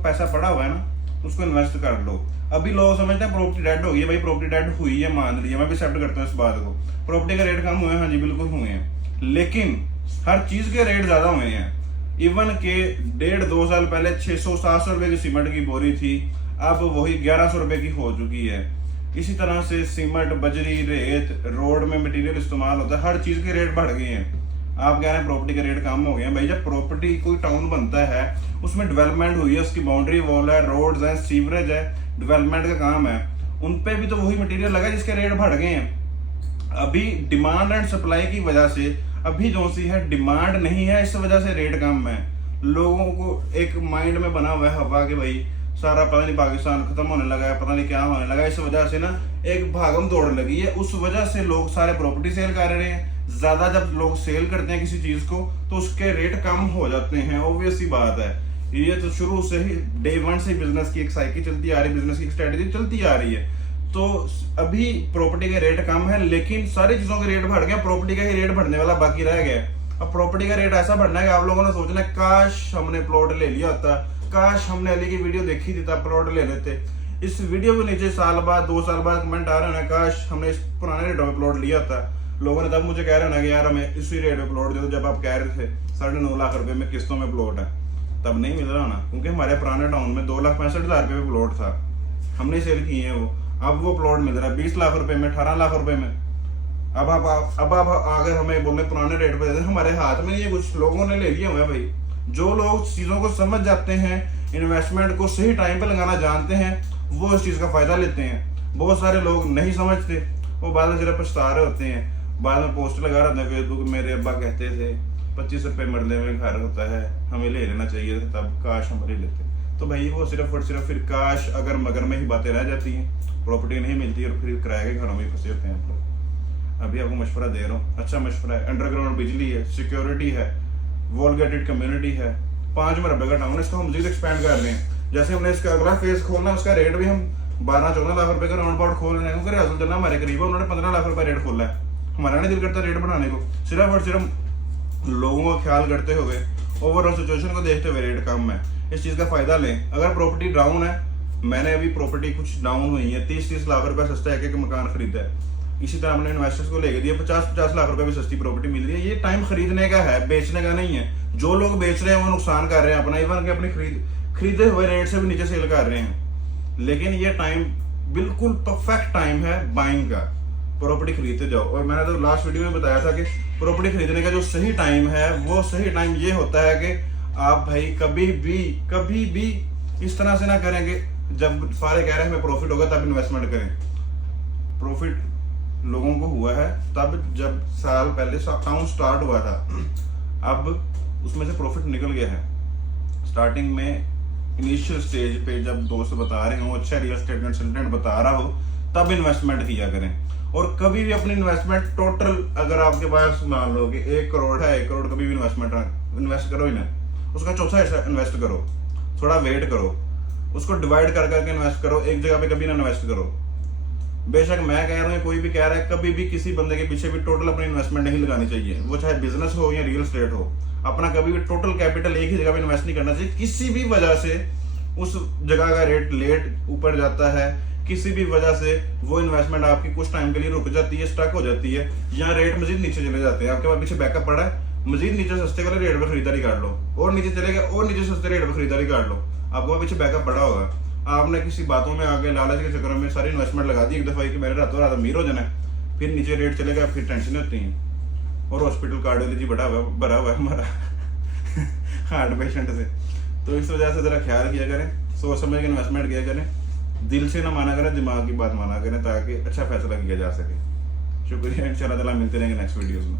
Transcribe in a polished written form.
पैसा पड़ा हुआ है ना, उसको इन्वेस्ट कर लो। अभी लोग समझते हैं प्रॉपर्टी डेड हो गई है, भाई प्रॉपर्टी डेड हुई है, मान लिया, मैं भी एक्सेप्ट करता हूँ इस बात को। प्रॉपर्टी के रेट कम हुए हैं, हाँ जी बिल्कुल हुए हैं, लेकिन हर चीज के रेट ज्यादा हुए हैं। इवन के 1.5-2 साल पहले 600-700 रुपए की सीमेंट की बोरी थी, अब वही 1100 रुपए की हो चुकी है। इसी तरह से सीमेंट, बजरी, रेत, रोड में मटेरियल इस्तेमाल होता है, हर चीज के रेट बढ़ गए हैं। आप कह रहे हैं प्रॉपर्टी के रेट कम हो गए हैं, भाई जब प्रॉपर्टी कोई टाउन बनता है उसमें डेवलपमेंट हुई है, उसकी बाउंड्री वॉल है, रोड्स हैं, सीवरेज है, डेवलपमेंट का काम है, उन पे भी तो वही मटेरियल लगा जिसके रेट बढ़ गए हैं। अभी डिमांड एंड सप्लाई की वजह से अभी जो सी है डिमांड नहीं है, इस वजह से रेट कम है। लोगों को एक माइंड में बना हुआ है हवा कि भाई सारा पता नहीं पाकिस्तान खत्म होने लगा है, पता नहीं क्या होने लगा, इस वजह से ना एक भागम दौड़ लगी है, उस वजह से लोग सारे प्रॉपर्टी सेल कर रहे हैं। ज्यादा जब लोग सेल करते हैं किसी चीज को तो उसके रेट कम हो जाते हैं, ऑब्वियस सी बात है। ये तो शुरू से ही डे 1 से बिजनेस की एक साइकिल चलती आ रही है, बिजनेस की स्ट्रेटेजी चलती आ रही है। तो अभी प्रॉपर्टी के रेट कम है, लेकिन सारी चीजों के रेट बढ़ गए, प्रॉपर्टी का ही रेट बढ़ने वाला बाकी रह गया। अब प्रॉपर्टी का रेट ऐसा बढ़ना है कि आप लोगों ने सोचना है काश हमने प्लॉट ले लिया होता, काश हमने अली की वीडियो देखी थी तब प्लॉट ले लेते। इस वीडियो के नीचे साल बाद 2 साल बाद कमेंट आ रहे हैं काश हमने इस पुराने रेटों में प्लॉट लिया था। लोगों ने तब मुझे कह रहे हैं कि यार हमें इसी रेट में प्लॉट दे दो, जब आप कह रहे थे 9.5 लाख रुपए में किस्तों में प्लॉट है, तब नहीं मिल रहा ना, क्योंकि हमारे पुराने टाउन में 2,65,000 रुपए में प्लॉट था, हमने सेल किए हैं वो। अब वो प्लॉट मिल रहा है 20 लाख रुपए में, 18 लाख रुपए में। अब आप अगर हमें बोले पुराने रेट पे दे दें, हमारे हाथ में ये कुछ लोगों ने ले लिया हुआ है भाई। जो लोग चीजों को समझ जाते हैं, इन्वेस्टमेंट को सही टाइम पे लगाना जानते हैं, वो इस चीज का फायदा लेते हैं। बहुत सारे लोग नहीं समझते, वो बाद में जरा पछता रहे होते हैं, बाद में पोस्ट लगा रहे थे फेसबुक, मेरे अब्बा कहते थे 25 रुपए मरले में घर होता है, हमें ले लेना चाहिए था तब, काश हम ले लेते। तो भाई वो सिर्फ और सिर्फ फिर काश अगर मगर में ही बातें रह जाती हैं, प्रॉपर्टी नहीं मिलती और फिर किराए के घरों में फंसे होते हैं आप लोग। अभी आपको मशवरा दे रहा हूँ, अच्छा मशवरा है। अंडरग्राउंड बिजली है, सिक्योरिटी है, वॉल गेटेड कम्युनिटी है, 5 मरबे का टाउन है, इसको हम मजीद एक्सपैंड कर रहे हैं। जैसे हमने इसका अगला फेज खोलना, उसका रेट भी हम 12-14 लाख रुपए का राउंड अबाउट खोल रहे हैं, क्योंकि रियाजुल जन्ना हमारे करीब है, उन्होंने 15 लाख रुपए रेट खोला है। हमारा नहीं दिल करता रेट बढ़ाने को, सिर्फ और सिर्फ लोगों का ख्याल करते हुए, ओवरऑल सिचुएशन को देखते हुए रेट कम है, इस चीज का फायदा लें। अगर प्रॉपर्टी डाउन है, मैंने अभी प्रॉपर्टी कुछ डाउन हुई है, 30-30 लाख रुपए सस्ता एक मकान खरीदा है, इसी तरह हमने इन्वेस्टर्स को लेके दिया 50-50 लाख रुपए भी सस्ती प्रॉपर्टी मिल रही है। ये टाइम खरीदने का है, बेचने का नहीं है। जो लोग बेच रहे हैं वो नुकसान कर रहे हैं अपना, इवन के अपनी खरीदे हुए रेट से भी नीचे सेल कर रहे हैं। लेकिन ये टाइम बिल्कुल परफेक्ट टाइम है बाइंग का, प्रॉपर्टी खरीदते जाओ। और मैंने तो लास्ट वीडियो में बताया था कि प्रॉपर्टी खरीदने का जो सही टाइम है, वो सही टाइम ये होता है कि आप भाई कभी भी इस तरह से ना करेंगे जब सारे कह रहे हैं हमें प्रॉफिट होगा तब इन्वेस्टमेंट करें। प्रॉफिट लोगों को हुआ है तब जब साल पहले टाउन स्टार्ट हुआ था, अब उसमें से प्रॉफिट निकल गया है। स्टार्टिंग में इनिशियल स्टेज पे जब दोस्त बता रहे हो, अच्छा रियल एस्टेट कंसल्टेंट बता रहा हो, तब इन्वेस्टमेंट किया करें। और कभी भी अपनी इन्वेस्टमेंट टोटल, अगर आपके पास मान लो कि 1 करोड़ है, 1 करोड़ कभी भी इन्वेस्ट करो ही ना, उसका चौथा हिस्सा इन्वेस्ट करो, थोड़ा वेट करो, उसको डिवाइड कर करके इन्वेस्ट करो, एक जगह पे कभी ना इन्वेस्ट करो। बेशक मैं कह रहा हूँ, कोई भी कह रहा है, कभी भी किसी बंदे के पीछे भी टोटल अपनी इन्वेस्टमेंट नहीं लगानी चाहिए, वो चाहे बिजनेस हो या रियल एस्टेट हो। अपना कभी भी टोटल कैपिटल एक ही जगह पे इन्वेस्ट नहीं करना चाहिए। किसी भी वजह से उस जगह का रेट लेट ऊपर जाता है, किसी भी वजह से वो इन्वेस्टमेंट आपकी कुछ टाइम के लिए रुक जाती है, स्टक हो जाती है, या रेट मजीद नीचे चले जाते हैं, आपके पास पीछे बैकअप पड़ा है, मजीद नीचे सस्ते वाले रेट पर खरीदारी कर लो, और नीचे चलेगा और नीचे सस्ते रेट पर खरीदारी कर लो, आपको पीछे बैकअप पड़ा होगा। आपने किसी बातों में आगे लालच के चक्कर में सारी इन्वेस्टमेंट लगा दी एक दफा कि मेरे रातों रात अमीर हो जाना है, फिर नीचे रेट चलेगा, फिर टेंशन होती है। और हॉस्पिटल कार्डियोलॉजी भरा हुआ है हमारा हार्ट पेशेंट से। तो इस वजह से जरा ख्याल किया करें, सोच समझ के इन्वेस्टमेंट किया करें, दिल से ना माना करें, दिमाग की बात माना करें, ताकि अच्छा फैसला किया जा सके। शुक्रिया, इंशाल्लाह ताला मिलते रहेंगे नेक्स्ट वीडियोस में।